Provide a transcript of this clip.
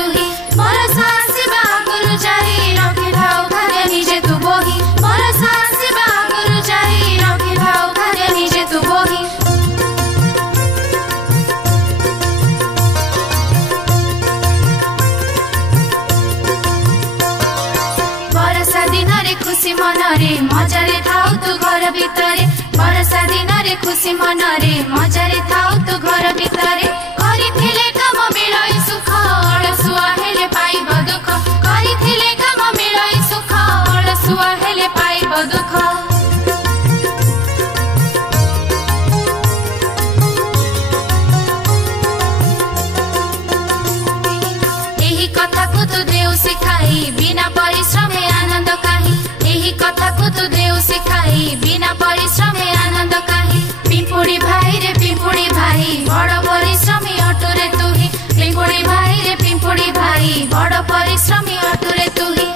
तू ही भरोसा सेवा गुरु जारी रखे थाउ भाग्य निजे तू बोही भरोसा सेवा गुरु जारी रखे थाउ भाग्य निजे तू बोही बरसा दिन रे खुशी मन रे मजारे थाउ तू घर भितरे बरसा दिन रे खुशी मन रे मजारे थाउ तू घर भितरे करिथिले काम मिलाई सुख अलसुआ हेले पाइब दुख करिथिले काम मिलाई सुख अलसुआ हेले पाइब दुख एही कथा को तू देउ सिखाई बिना परिश्रम आनंद काहि एही कथा को तू देउ सिखाई बिना परिश्रम आनंद काहि पिंपुड़ी भाई रे पिंपुड़ी भाई बड़ परिश्रमी अटुरे तू ही पिंपुड़ी भाई रे पिंपुड़ी भाई बड़ परिश्रमी अटुरे तू ही।